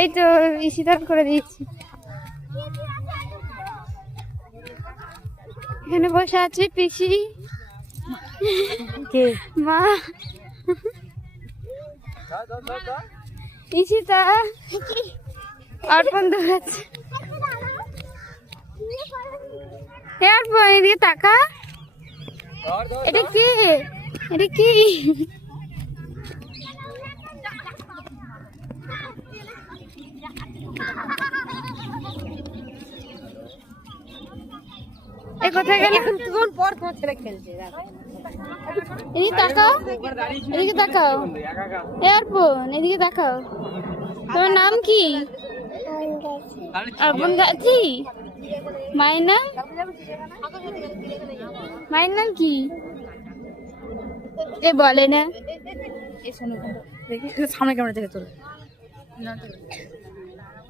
এই তো ইসিদার করে দিয়েছি। এখানে বসে আছে পিসি মা ইসিতা অর্পণ দৌড়াচ্ছে। অর্পণ এদিকে তাকা, এটা কি? এটা কি? কোথায় গেল? এদিকে তাকাও, এদিকে তাকাও। অর্পণ এদিকে তাকাও। তোমার নাম কি? অর্পণ গাছি। মায়ের নাম? মায়ের নাম কি? এ বলে না। সামনে ক্যামেরা থেকে তোল।